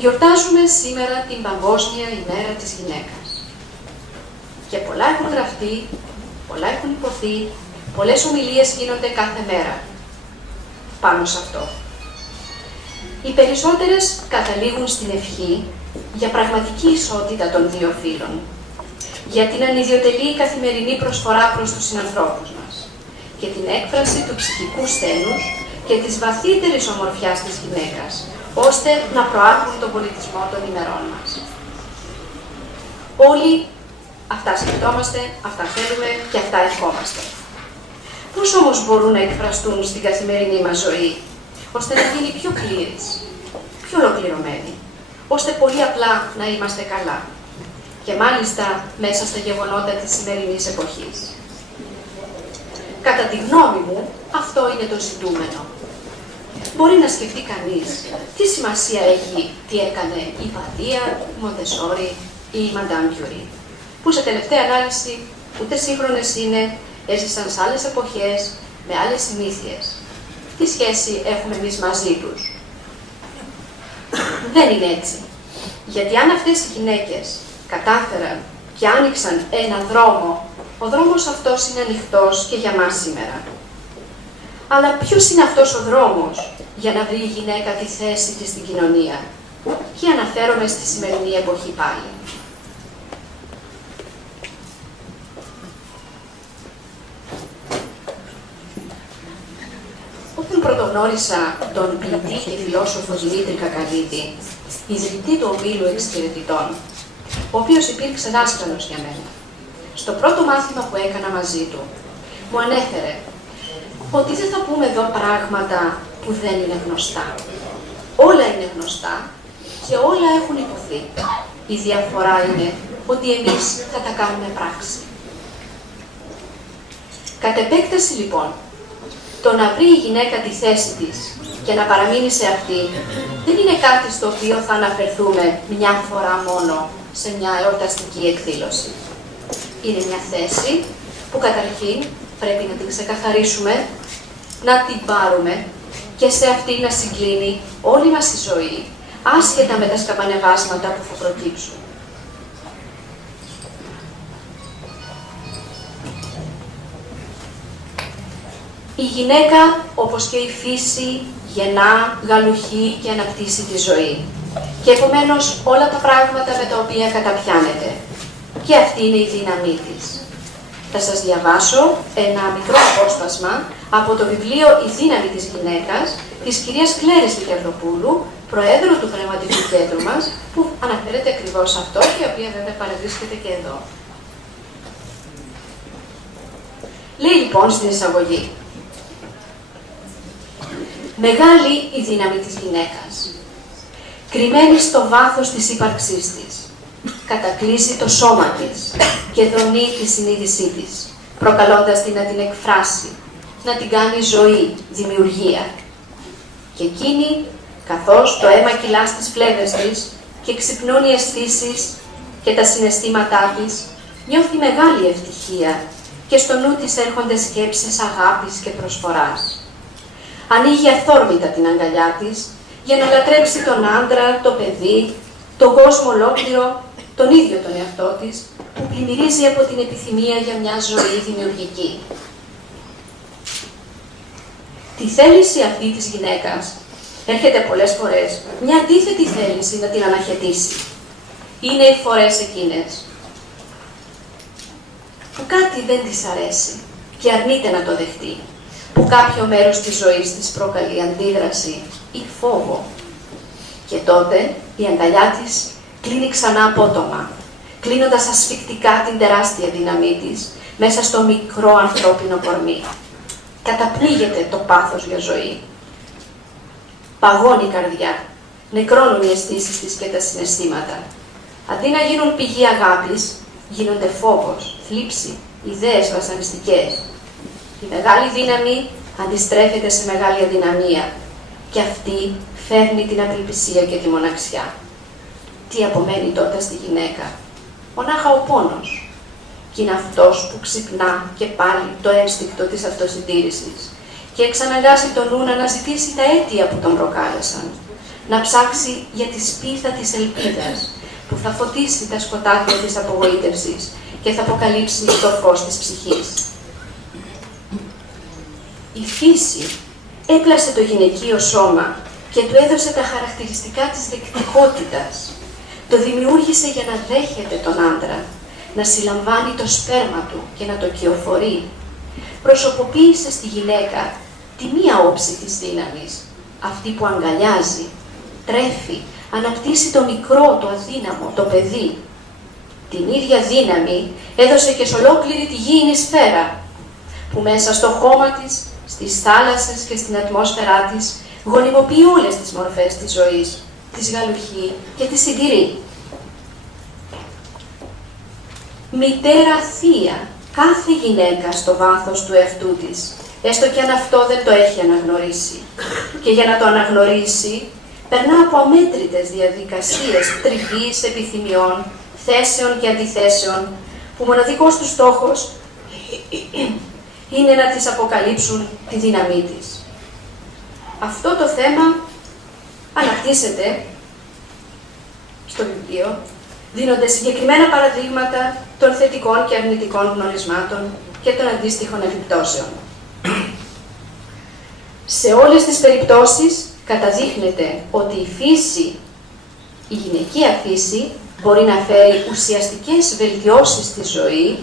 Γιορτάζουμε σήμερα την Παγκόσμια ημέρα της γυναίκας. Και πολλά έχουν γραφτεί, πολλά έχουν υποθεί, πολλές ομιλίες γίνονται κάθε μέρα πάνω σε αυτό. Οι περισσότερες καταλήγουν στην ευχή για πραγματική ισότητα των δύο φύλων, για την ανιδιοτελή καθημερινή προσφορά προς τους συνανθρώπους μας και την έκφραση του ψυχικού στένους και της βαθύτερης ομορφιάς της γυναίκας, ώστε να προάγουν τον πολιτισμό των ημερών μας. Όλοι αυτά σκεφτόμαστε, αυτά θέλουμε και αυτά ευχόμαστε. Πώς όμως μπορούν να εκφραστούν στην καθημερινή μας ζωή, ώστε να γίνει πιο πλήρης, πιο ολοκληρωμένη, ώστε πολύ απλά να είμαστε καλά, και μάλιστα μέσα στα γεγονότα της σημερινής εποχής. Κατά τη γνώμη μου, αυτό είναι το ζητούμενο. Μπορεί να σκεφτεί κανείς τι σημασία έχει τι έκανε η Παδία, η Μοντεσόρη ή η Μαντάμ Κιουρί, που σε τελευταία ανάλυση ούτε σύγχρονες είναι, έζησαν σε άλλες εποχές, με άλλες συνήθειες. Τι σχέση έχουμε εμείς μαζί τους? Δεν είναι έτσι. Γιατί αν αυτές οι γυναίκες κατάφεραν και άνοιξαν ένα δρόμο, ο δρόμος αυτός είναι ανοιχτός και για μας σήμερα. Αλλά ποιος είναι αυτός ο δρόμος για να βρει η γυναίκα τη θέση της στην κοινωνία? Και αναφέρομαι στη σημερινή εποχή πάλι. Όταν πρωτογνώρισα τον ποιητή και φιλόσοφο Δημήτρη Κακαλίδη, ιδρυτή του Ομίλου Εξυπηρετητών, ο οποίος υπήρξε δάσκαλος για μένα, στο πρώτο μάθημα που έκανα μαζί του, μου ανέφερε ότι δεν θα πούμε εδώ πράγματα που δεν είναι γνωστά. Όλα είναι γνωστά και όλα έχουν υποθεί. Η διαφορά είναι ότι εμείς θα τα κάνουμε πράξη. Κατ' επέκταση λοιπόν, το να βρει η γυναίκα τη θέση της και να παραμείνει σε αυτή, δεν είναι κάτι στο οποίο θα αναφερθούμε μια φορά μόνο σε μια εορταστική εκδήλωση. Είναι μια θέση που καταρχήν πρέπει να την ξεκαθαρίσουμε, να την πάρουμε και σε αυτή να συγκλίνει όλη μας η ζωή, άσχετα με τα σκαμπανεβάσματα που θα προκύψουν. Η γυναίκα, όπως και η φύση, γεννά, γαλουχεί και αναπτύσσει τη ζωή. Και επομένως όλα τα πράγματα με τα οποία καταπιάνεται. Και αυτή είναι η δύναμή της. Θα σας διαβάσω ένα μικρό απόσπασμα από το βιβλίο «Η δύναμη της γυναίκας» της κυρίας Κλέρης Λικερδοπούλου, προέδρου του Πνευματικού Κέντρου μας, που αναφέρεται ακριβώς αυτό και η οποία βέβαια παραβρίσκεται και εδώ. Λέει λοιπόν στην εισαγωγή: «Μεγάλη η δύναμη της γυναίκας, κρυμμένη στο βάθος της ύπαρξής της, κατακλείσει το σώμα της και δονεί τη συνείδησή της, προκαλώντας την να την εκφράσει, να την κάνει ζωή, δημιουργία. Και εκείνη, καθώς το αίμα κυλά στις φλέβες της και ξυπνούν οι αισθήσεις και τα συναισθήματά της, νιώθει μεγάλη ευτυχία και στο νου της έρχονται σκέψεις αγάπης και προσφοράς. Ανοίγει αθόρμητα την αγκαλιά της για να λατρέψει τον άντρα, το παιδί, τον κόσμο ολόκληρο, τον ίδιο τον εαυτό της, που πλημμυρίζει από την επιθυμία για μια ζωή δημιουργική. Τη θέληση αυτή της γυναίκας έρχεται πολλές φορές μια αντίθετη θέληση να την αναχαιτήσει. Είναι οι φορές εκείνες που κάτι δεν της αρέσει και αρνείται να το δεχτεί, που κάποιο μέρος της ζωής της προκαλεί αντίδραση ή φόβο. Και τότε η αγκαλιά της κλείνει ξανά απότομα, κλείνοντας ασφικτικά την τεράστια δύναμή της μέσα στο μικρό ανθρώπινο κορμί. Καταπνίγεται το πάθος για ζωή. Παγώνει η καρδιά, νεκρώνουν οι αισθήσεις της και τα συναισθήματα. Αντί να γίνουν πηγή αγάπης, γίνονται φόβος, θλίψη, ιδέες βασανιστικές. Η μεγάλη δύναμη αντιστρέφεται σε μεγάλη αδυναμία και αυτή φέρνει την απελπισία και τη μοναξιά. Τι απομένει τότε στη γυναίκα? Μονάχα ο πόνος. Και είναι αυτός που ξυπνά και πάλι το ένστικτο της αυτοσυντήρησης και εξαναγκάσει τον νου να αναζητήσει τα αίτια που τον προκάλεσαν, να ψάξει για τη σπίθα της ελπίδας, που θα φωτίσει τα σκοτάδια της απογοήτευσης και θα αποκαλύψει το φως της ψυχής. Η φύση έπλασε το γυναικείο σώμα και του έδωσε τα χαρακτηριστικά της δεκτικότητας. Το δημιούργησε για να δέχεται τον άντρα, να συλλαμβάνει το σπέρμα του και να το κυοφορεί. Προσωποποίησε στη γυναίκα τη μία όψη της δύναμης, αυτή που αγκαλιάζει, τρέφει, αναπτύσσει το μικρό, το αδύναμο, το παιδί. Την ίδια δύναμη έδωσε και σε ολόκληρη τη γήινη σφαίρα, που μέσα στο χώμα της, στις θάλασσες και στην ατμόσφαιρά της, γονιμοποιεί όλες τις μορφές της ζωής, τη γαλουχεί και τη συντηρεί. Μητέρα θεία, κάθε γυναίκα στο βάθος του εαυτού της, έστω και αν αυτό δεν το έχει αναγνωρίσει. Και για να το αναγνωρίσει, περνά από αμέτρητες διαδικασίες τριβής, επιθυμιών, θέσεων και αντιθέσεων, που μοναδικός τους στόχος είναι να της αποκαλύψουν τη δύναμή της. Αυτό το θέμα αναπτύσσεται στο βιβλίο, δίνονται συγκεκριμένα παραδείγματα των θετικών και αρνητικών γνωρισμάτων και των αντίστοιχων επιπτώσεων. Σε όλες τις περιπτώσεις καταδείχνεται ότι η φύση, η γυναικεία φύση, μπορεί να φέρει ουσιαστικές βελτιώσεις στη ζωή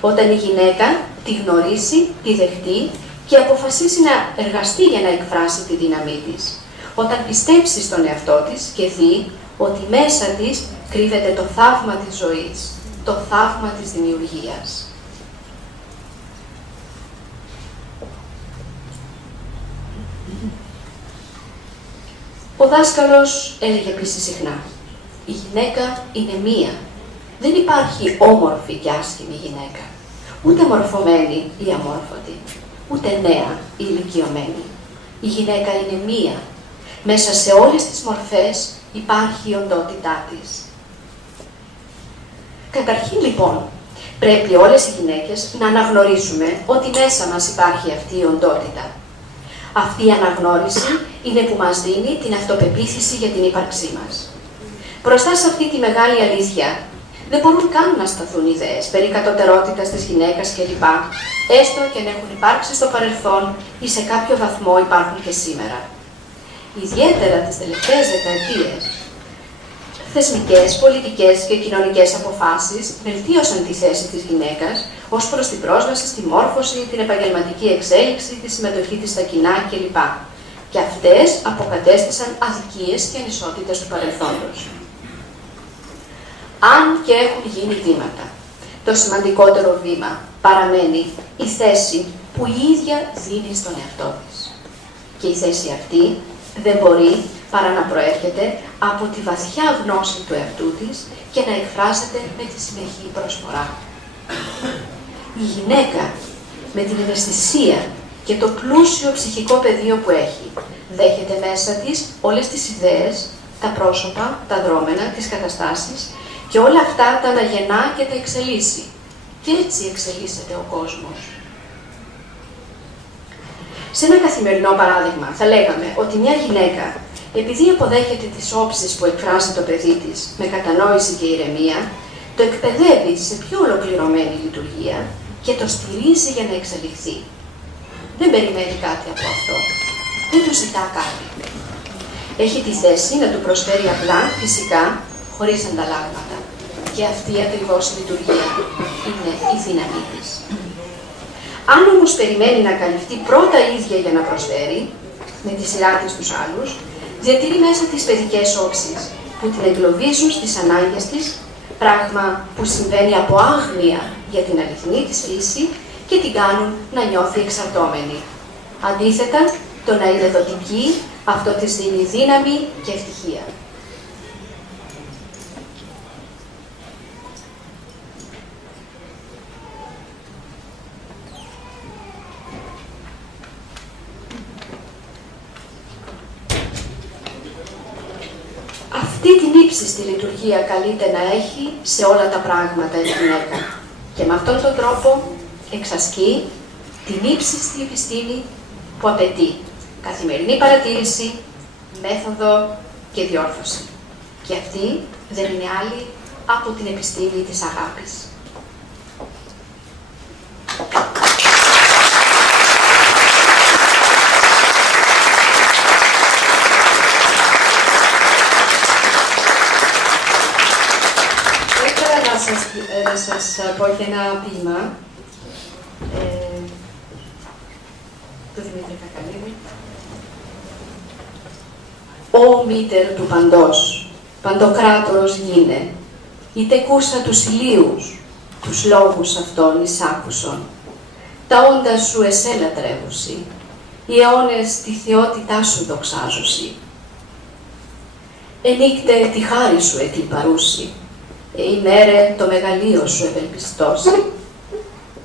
όταν η γυναίκα τη γνωρίσει, τη δεχτεί και αποφασίσει να εργαστεί για να εκφράσει τη δύναμή της. Όταν πιστέψει στον εαυτό της και δει ότι μέσα της κρύβεται το θαύμα της ζωής, το θαύμα της δημιουργίας. Ο δάσκαλος έλεγε επίσης συχνά, η γυναίκα είναι μία. Δεν υπάρχει όμορφη και άσχημη γυναίκα, ούτε μορφωμένη ή αμόρφωτη, ούτε νέα ή ηλικιωμένη. Η γυναίκα είναι μία. Μέσα σε όλες τις μορφές υπάρχει η οντότητά της. Καταρχήν λοιπόν, πρέπει όλες οι γυναίκες να αναγνωρίσουμε ότι μέσα μας υπάρχει αυτή η οντότητα. Αυτή η αναγνώριση είναι που μας δίνει την αυτοπεποίθηση για την ύπαρξή μας. Μπροστά σε αυτή τη μεγάλη αλήθεια, δεν μπορούν καν να σταθούν ιδέες περί κατωτερότητας της γυναίκας κλπ. Έστω και αν έχουν υπάρξει στο παρελθόν ή σε κάποιο βαθμό υπάρχουν και σήμερα. Ιδιαίτερα τις τελευταίες δεκαετίες, θεσμικές, πολιτικές και κοινωνικές αποφάσεις βελτίωσαν τη θέση της γυναίκας ως προς την πρόσβαση στη μόρφωση, την επαγγελματική εξέλιξη, τη συμμετοχή της στα κοινά κλπ. Και αυτές αποκατέστησαν αδικίες και ανισότητες του παρελθόντος. Αν και έχουν γίνει βήματα, το σημαντικότερο βήμα παραμένει η θέση που η ίδια δίνει στον εαυτό της. Και η θέση αυτή δεν μπορεί παρά να προέρχεται από τη βαθιά γνώση του εαυτού της και να εκφράζεται με τη συνεχή προσφορά. Η γυναίκα με την ευαισθησία και το πλούσιο ψυχικό πεδίο που έχει, δέχεται μέσα της όλες τις ιδέες, τα πρόσωπα, τα δρόμενα, τις καταστάσεις και όλα αυτά τα αναγεννά και τα εξελίσσει. Και έτσι εξελίσσεται ο κόσμος. Σε ένα καθημερινό παράδειγμα, θα λέγαμε ότι μια γυναίκα, επειδή αποδέχεται τις όψεις που εκφράζει το παιδί της με κατανόηση και ηρεμία, το εκπαιδεύει σε πιο ολοκληρωμένη λειτουργία και το στηρίζει για να εξελιχθεί. Δεν περιμένει κάτι από αυτό. Δεν του ζητά κάτι. Έχει τη θέση να του προσφέρει απλά, φυσικά, χωρίς ανταλλάγματα. Και αυτή ακριβώς η λειτουργία είναι η δύναμή της. Αν όμως περιμένει να καλυφθεί πρώτα η ίδια για να προσφέρει, με τη σειρά της τους άλλους, διατηρεί μέσα τις παιδικές όψεις που την εγκλωβίζουν στις ανάγκες της, πράγμα που συμβαίνει από άγνοια για την αληθινή της φύση και την κάνουν να νιώθει εξαρτώμενη. Αντίθετα, το να είναι δοτική, αυτό της δίνει δύναμη και ευτυχία. Αυτή την ύψιστη λειτουργία καλείται να έχει σε όλα τα πράγματα η γυναίκα. Και με αυτόν τον τρόπο εξασκεί την ύψιστη επιστήμη που απαιτεί καθημερινή παρατήρηση, μέθοδο και διόρθωση. Και αυτή δεν είναι άλλη από την επιστήμη της αγάπης. Θα ήθελα να σας πω και ένα ποίημα του Δημήτρη Κακαλίδη. «Ω μήτερ του παντός, παντοκράτορος γίνε, η τεκούσα τους ηλίους, τους λόγους αυτών εισάκουσον, τα όντα σου εσέ λατρεύουσι, οι αιώνες τη θεότητά σου δοξάζουσι. Ενίκτε τη χάρη σου εκλιπαρούσι, ημέρε το μεγαλείο σου ευελπιστώσει.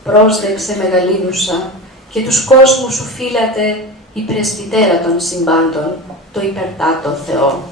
Πρόσδεξε μεγαλύνουσα και τους κόσμους σου φύλατε η πρεσβυτέρα των συμπάντων, το υπερτάτο Θεό.